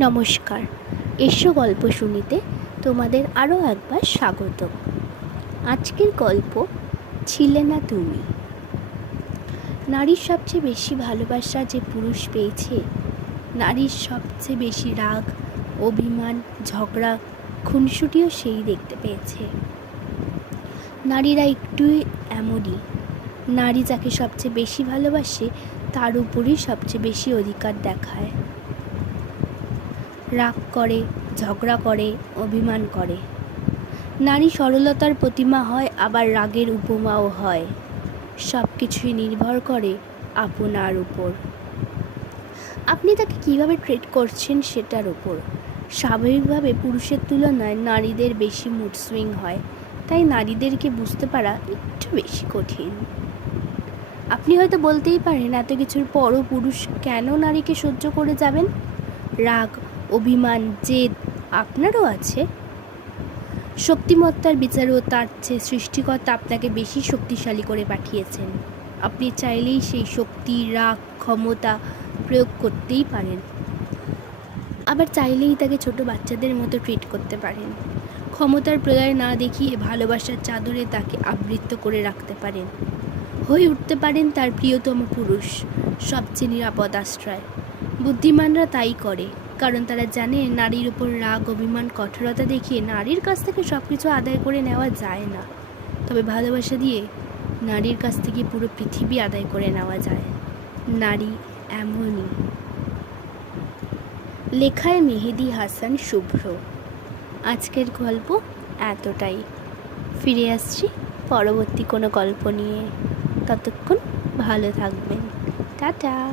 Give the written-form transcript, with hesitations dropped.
নমস্কার, এসো গল্প শুনিতে তোমাদের আরও একবার স্বাগত। আজকের গল্প ছিলে না তুমি। নারীর সবচেয়ে বেশি ভালোবাসা যে পুরুষ পেয়েছে, নারীর সবচেয়ে বেশি রাগ, অভিমান, ঝগড়া, খুনসুটিও সেই দেখতে পেয়েছে। নারীরা একটুই এমনই। নারী যাকে সবচেয়ে বেশি ভালোবাসে তার উপরই সবচেয়ে বেশি অধিকার দেখায়। রাগ করে, ঝগড়া করে, অভিমান করে। নারী সরলতার প্রতিমা হয়, আবার রাগের উপমাও হয়। সব কিছুই নির্ভর করে আপনার উপর। আপনি তাকে কীভাবে ট্রিট করছেন সেটার উপর। স্বাভাবিকভাবে পুরুষের তুলনায় নারীদের বেশি মুড সুইং হয়, তাই নারীদেরকে বুঝতে পারা একটু বেশি কঠিন। আপনি হয়তো বলতেই পারেন, এত কিছুর পরও পুরুষ কেন নারীকে সহ্য করে যাবেন? রাগ, অভিমান, জেদ আপনারও আছে। শক্তিমত্তার বিচারেও তার চেয়ে সৃষ্টিকর্তা আপনাকে বেশি শক্তিশালী করে পাঠিয়েছেন। আপনি চাইলেই সেই শক্তি, রাগ, ক্ষমতা প্রয়োগ করতেই পারেন। আবার চাইলেই তাকে ছোট বাচ্চাদের মতো ট্রিট করতে পারেন। ক্ষমতার প্রলয় না দেখিয়ে ভালোবাসার চাদরে তাকে আবৃত করে রাখতে পারেন। হয়ে উঠতে পারেন তার প্রিয়তম পুরুষ, সবচেয়ে নিরাপদ আশ্রয়। বুদ্ধিমানরা তাই করে, কারণ তারা জানে নারীর উপর রাগ, অভিমান, কঠোরতা দেখিয়ে নারীর কাছ থেকে সব কিছু আদায় করে নেওয়া যায় না। তবে ভালোবাসা দিয়ে নারীর কাছ থেকে পুরো পৃথিবী আদায় করে নেওয়া যায়। নারী এমনই। লেখায় মেহেদি হাসান শুভ্র। আজকের গল্প এতটাই। ফিরে আসছি পরবর্তী কোনো গল্প নিয়ে। ততক্ষণ ভালো থাকবেন। টাটা।